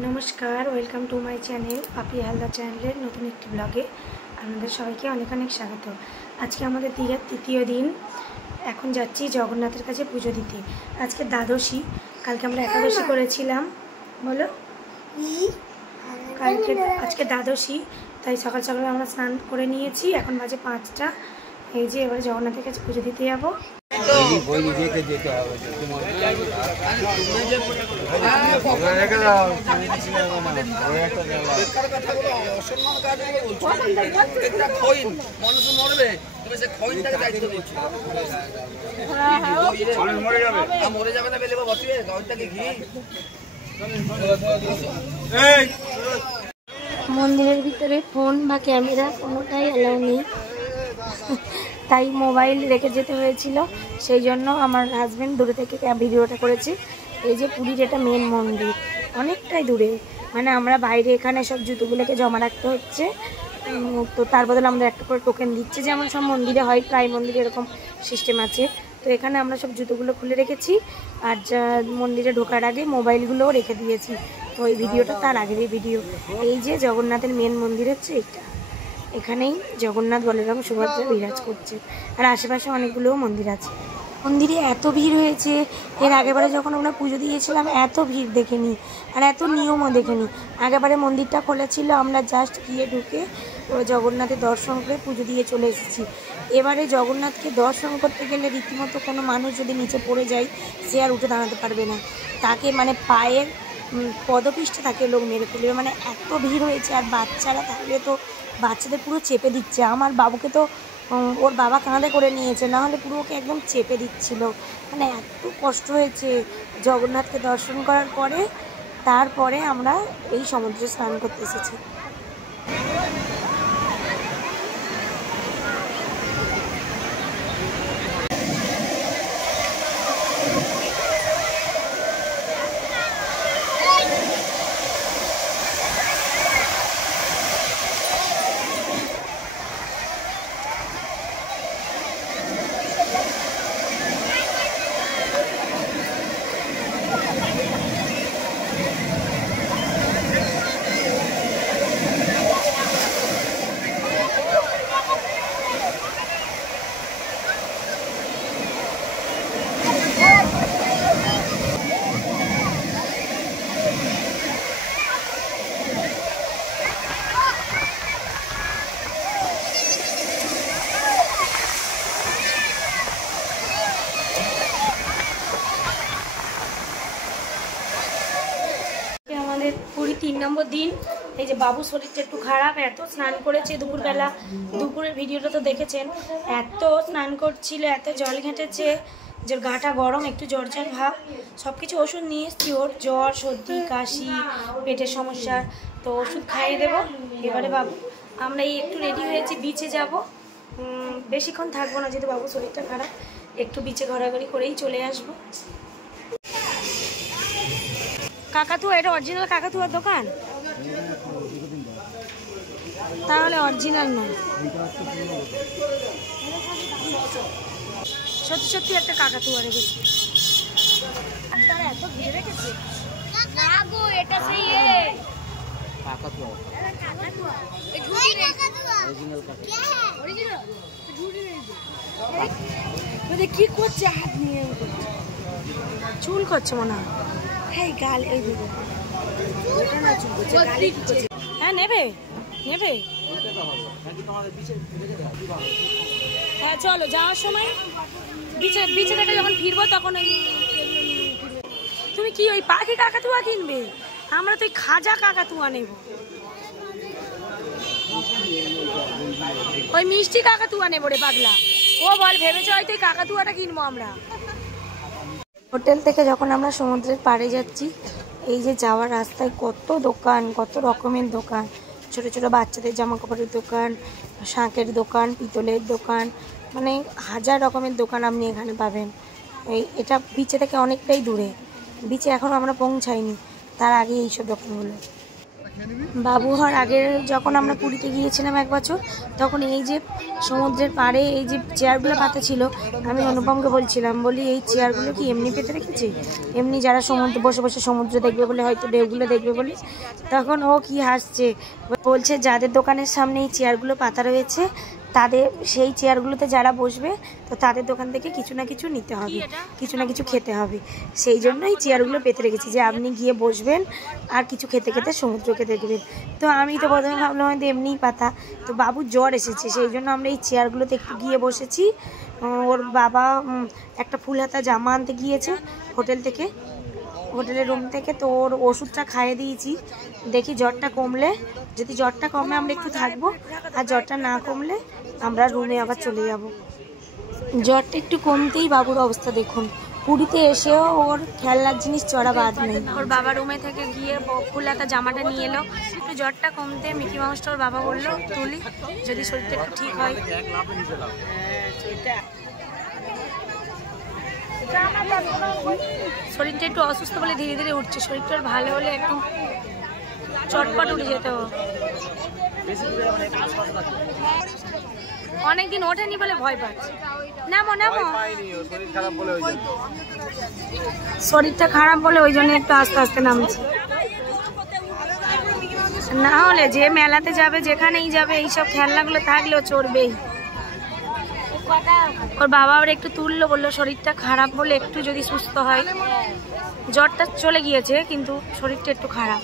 नमस्कार welcome to my channel पापी Haldar channel नतून एक ब्लगे आपनादेर सबाइके अनेक अनेक स्वागत। आज के आमादेर दीघार तृतीय दिन। एखन जाच्छि जगन्नाथेर काछे पुजो दिते। आज के द्वादशी, कालके आमरा एकादशी करेछिलाम। बोलो कालके आज के द्वादशी, ताई सकाल सकाल आमरा स्नान करे नियेछि। एखन बाजे 5टा। এই যে এবারে জগন্নাথের কাছে পুজো দিতে যাবো। মন্দিরের ভিতরে ফোন বা ক্যামেরা কোনোটাই অ্যালাউ নেই, তাই মোবাইল রেখে যেতে হয়েছিল। সেই জন্য আমার হাজব্যান্ড দূরে থেকে ভিডিওটা করেছে। এই যে পুরীর এটা মেন মন্দির, অনেকটাই দূরে, মানে আমরা বাইরে এখানে সব জুতোগুলোকে জমা রাখতে হচ্ছে। তো তার বদলে আমরা একটা করে টোকেন দিচ্ছে, যেমন সব মন্দিরে হয়, প্রায় মন্দিরে এরকম সিস্টেম আছে। তো এখানে আমরা সব জুতোগুলো খুলে রেখেছি, আর যা মন্দিরে ঢোকার আগে মোবাইলগুলোও রেখে দিয়েছি। তো এই ভিডিওটা তার আগের ভিডিও। এই যে জগন্নাথের মেন মন্দির হচ্ছে এটা, এখানেই জগন্নাথ বলরাম সুভদ্রা বিরাজ করছে, আর আশেপাশে অনেকগুলো মন্দির আছে। মন্দিরে এত ভিড় হয়েছে, এর আগেবারে যখন আমরা পুজো দিয়েছিলাম এত ভিড় দেখিনি, আর এত নিয়মও দেখিনি। আগেবারে মন্দিরটা খোলা ছিল, আমরা জাস্ট গিয়ে ঢুকে জগন্নাথের দর্শন করে পুজো দিয়ে চলে এসেছি। এবারে জগন্নাথকে দর্শন করতে গেলে রীতিমতো কোনো মানুষ যদি নিচে পড়ে যায়, সে আর উঠে দাঁড়াতে পারবে না, তাকে মানে পায়ের পদপিষ্ঠে তাকে লোক মেরে ফেলবে, মানে এত ভিড় হয়েছে। আর বাচ্চারা থাকলে তো বাচ্চাদের পুরো চেপে দিচ্ছে। আমার বাবুকে তো ওর বাবা কাঁধে করে নিয়েছে, না হলে পুরো ওকে একদম চেপে দিচ্ছিল। মানে এত কষ্ট হয়েছে জগন্নাথকে দর্শন করার পরে। তারপরে আমরা এই সমুদ্রে স্নান করতে এসেছি। পুরী 3 নম্বর দিন। এই যে বাবু শরীরটা একটু খারাপ, এত স্নান করেছে দুপুরবেলা, দুপুরের ভিডিওটা তো দেখেছেন। এত স্নান করছিল, এত জল ঘেঁটেছে যে গাটা গরম, একটু জ্বর জ্বর ভাব। সব কিছু ওষুধ নিয়ে এসেছি, ওর জ্বর, সর্দি, কাশি, পেটের সমস্যা, তো ওষুধ খাইয়ে দেবো। এবারে বাবু আমরা এই একটু রেডি হয়েছি, বিচে যাব। বেশিক্ষণ থাকবো না, যেহেতু বাবু শরীরটা খারাপ, একটু বিচে ঘোরাঘুরি করেই চলে আসবো। কাকাতুয়া, এটা অরিজিনাল কাকাতুয়ার দোকান? তাহলে অরিজিনাল নয়, সত্যি সত্যি একটা কাকাতুয়া রেখেছে। তারা এত ঘিরে রেখেছে না গো, এটা সেই কাকাতুয়া, কাকাতুয়া এই ঝুটি কাকাতুয়া, অরিজিনাল কাকাতুয়া, অরিজিনাল ঝুটি রেখেছে। মানে কি করছে, হাত নিয়ে চুল করছে মনে হয়। হ্যাঁ গাল, এই দেখো ওটা না চুল করছে, গালে কি করছে। হ্যাঁ নেবে নেবে, হ্যাঁ চলো যাওয়ার সময় বিচে বিচে থেকে যখন ফিরবো তখন। তুমি কি ওই পাখি কাকাতুয়া কিনবে? আমরা তো ওই খাজা কাকাতুয়া নেব, ওই মিষ্টি কাকাতুয়া নেবো রে পাগলা। ও বল ভেবেছে হয়তো ওই কাকাতুয়াটা কিনবো আমরা। হোটেল থেকে যখন আমরা সমুদ্রের পাড়ে যাচ্ছি, এই যে যাওয়ার রাস্তায় কত দোকান, কত রকমের দোকান, ছোট ছোট বাচ্চাদের জামা কাপড়ের দোকান, শাঁখের দোকান, পিতলের দোকান, মানে হাজার রকমের দোকান আপনি এখানে পাবেন। এটা বিচে থেকে অনেকটাই দূরে, বিচে এখন আমরা পৌঁছাইনি, তার আগে এইসব দোকানগুলো। বাবু হওয়ার আগে যখন আমরা পুরীতে গিয়েছিলাম এক বছর, তখন এই যে সমুদ্রের পাড়ে এই যে চেয়ারগুলো পাতা ছিল, আমি অনুপমকে বলছিলাম, বলি এই চেয়ারগুলো কি এমনি পেতে রেখেছে, এমনি যারা সমুদ্রে বসে বসে সমুদ্র দেখবে বলে, হয়তো ঢেউগুলো দেখবে বলে। তখন ও কি হাসছে, বলছে যাদের দোকানের সামনে এই চেয়ারগুলো পাতা রয়েছে তাদের, সেই চেয়ারগুলোতে যারা বসবে তো তাদের দোকান থেকে কিছু না কিছু নিতে হবে, কিছু না কিছু খেতে হবে, সেই জন্যই চেয়ারগুলো পেতে রেখেছি যে আপনি গিয়ে বসবেন আর কিছু খেতে খেতে সমুদ্রকে দেখবেন। তো আমি তো প্রথমে ভাবলাম হয়তো এমনিই পাতা, তো বাবুর জ্বর এসেছে সেই জন্য আমরা এই চেয়ারগুলোতে একটু গিয়ে বসেছি। ওর বাবা একটা ফুল হাতা জামা আনতে গিয়েছে হোটেল থেকে, হোটেলের রুম থেকে, তো ওর ওষুধটা খাইয়ে দিয়েছি। দেখি জ্বরটা কমলে, যদি জ্বরটা কমে আমরা একটু থাকবো, আর জ্বরটা না কমলে আমরা রুমে আবার চলে যাব। জ্বরটা একটু কমতেই বাবুর অবস্থা দেখুন, পুরীতে এসেও ওর খেলনার জিনিস চড়া বাদ নেই। ওর বাবা রুমে থেকে গিয়ে ফুল হাতা জামাটা নিয়ে এলো, একটু জ্বরটা কমতে মিকি মাউসটা ওর বাবা বললো তুলি, যদি শরীরটা একটু ঠিক হয়। শরীরটা একটু অসুস্থ বলে ধীরে ধীরে উঠছে, শরীরটা ভালো হলে একটু চটপট উঠে যেত। অনেকদিন ওঠেনি বলে ভয় পাচ্ছে। নামো নামো, শরীরটা খারাপ বলে ওই জন্য একটু আস্তে আস্তে নামছে, না হলে যে মেলাতে যাবে যেখানেই যাবে এইসব খেলনাগুলো থাকলেও চড়বেই। ওর বাবা আবার একটু তুললো, বললো শরীরটা খারাপ বলে একটু যদি সুস্থ হয়, জ্বরটা চলে গিয়েছে কিন্তু শরীরটা একটু খারাপ।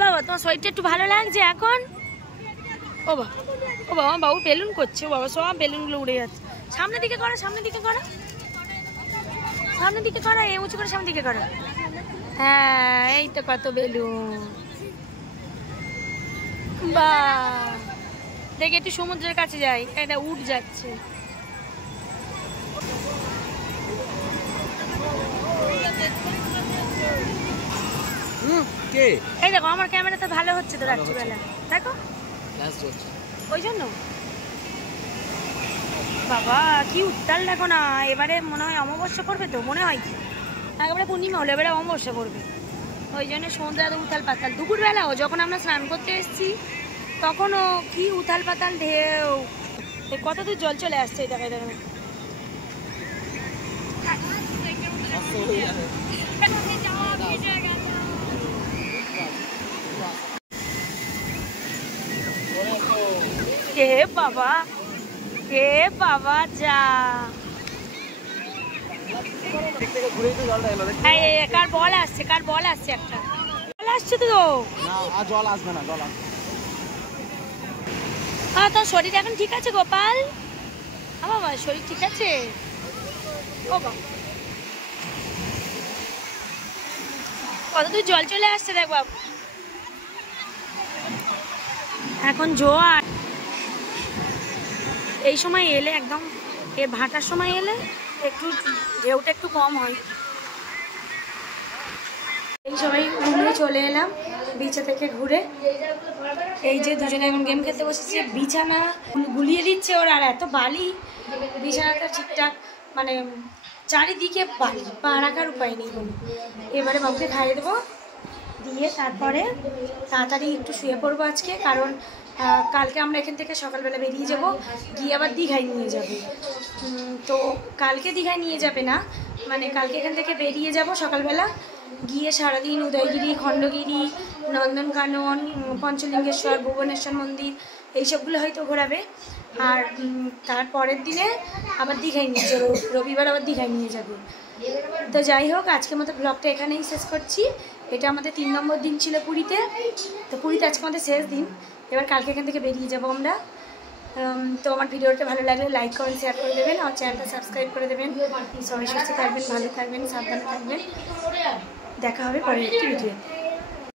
বাবা তোমার শরীরটা একটু ভালো লাগছে এখন? ও বাবা, ও বাবা, বাবু বেলুন করছে, ও বাবা সব বেলুনগুলো উড়ে যাচ্ছে। সামনের দিকে করো, সামনের দিকে করো, সামনের দিকে করো, এই উঁচু করে সামনের দিকে করো। হ্যাঁ এই তো কত বেলুন, বাহ। দেখে একটু সমুদ্রের কাছে যাই, এটা উঠ যাচ্ছে। এই দেখো আমার ক্যামেরা তো ভালো হচ্ছে তো রাত্রিবেলা, দেখো ওই জন্য। বাবা কি উত্তাল দেখো না, এবারে মনে হয় অমাবস্যা করবে, তো মনে হয় কি একেবারে পূর্ণিমা হলো, এবারে অমাবস্যা করবে, ওই জন্য সমুদ্রে এত উথাল পাতাল। দুপুরবেলাও যখন আমরা স্নান করতে এসেছি তখনও কি উথাল পাতাল ঢেউ, কত দূর জল চলে আসছে এই দেখায় দেখো। হে বাবা, হে বাবা, যা কার বল আসছে, কার বল আসছে, একটা বল আসছে তো, জল আসবে না, জল আসবে। হ্যাঁ তোর শরীর এখন ঠিক আছে গোপাল? বাবা শরীর ঠিক আছে? ও বাবা কত দূর জল চলে আসছে দেখ বাবু। এখন জোয়ার, এই সময় এলে একদম এ ভাটার সময় এলে একটু ঢেউটা একটু কম হয়। এই সবাই ঘুরে চলে এলাম বিছা থেকে ঘুরে। এই যে দুজনে এখন গেম খেলতে বসেছে, বিছানা গুলিয়ে দিচ্ছে ওর, আর এত বালি বিছানাটা ঠিকঠাক, মানে চারিদিকে বালি, পা রাখার উপায় নেই কোনো। এবারে বাবুকে খাইয়ে দেবো, দিয়ে তারপরে তাড়াতাড়ি একটু শুয়ে পড়বো আজকে, কারণ কালকে আমরা এখান থেকে সকালবেলা বেরিয়ে যাব, গিয়ে আবার দীঘায় নিয়ে যাবে। তো কালকে দীঘায় নিয়ে যাবে না, মানে কালকে এখান থেকে বেরিয়ে যাব সকালবেলা, গিয়ে সারাদিন উদয়গিরি, খণ্ডগিরি, নন্দনকানন, পঞ্চলিঙ্গেশ্বর, ভুবনেশ্বর মন্দির এইসবগুলো হয়তো ঘোরাবে। আর তারপরের দিনে আবার দীঘায় নিয়ে যাবো, রবিবার আবার দীঘায় নিয়ে যাবে। তো যাই হোক, আজকের মতো ব্লগটা এখানেই শেষ করছি। এটা আমাদের 3 নম্বর দিন ছিল পুরীতে। তো পুরীতে আজকে আমাদের শেষ দিন, এবার কালকে এখান থেকে বেরিয়ে যাবো আমরা। তো আমার ভিডিওটা ভালো লাগলে লাইক কমেন্ট শেয়ার করে দেবেন, আর চ্যানেলটা সাবস্ক্রাইব করে দেবেন। সবাই সুস্থ থাকবেন, ভালো থাকবেন, সাবধানে থাকবেন। দেখা হবে পরের একটি ভিডিওতে।